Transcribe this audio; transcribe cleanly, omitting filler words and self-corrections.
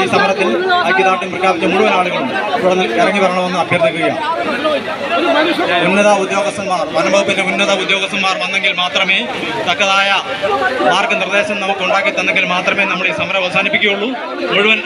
ഈ സമരത്തിൽ ഐക്യദാർഢ്യം പ്രഖ്യാപിച്ച മുഴുവൻ ആളുകളും ഇവിടെ ഇറങ്ങി വരണമെന്ന് അഭ്യർത്ഥിക്കുകയാണ്. ഉന്നത ഉദ്യോഗസ്ഥന്മാർ, വനംവകുപ്പിന്റെ ഉന്നത ഉദ്യോഗസ്ഥന്മാർ വന്നെങ്കിൽ മാത്രമേ, തക്കതായ മാർഗനിർദ്ദേശം നമുക്ക് ഉണ്ടാക്കി തന്നെങ്കിൽ മാത്രമേ നമ്മൾ ഈ സമരം അവസാനിപ്പിക്കുകയുള്ളൂ. മുഴുവൻ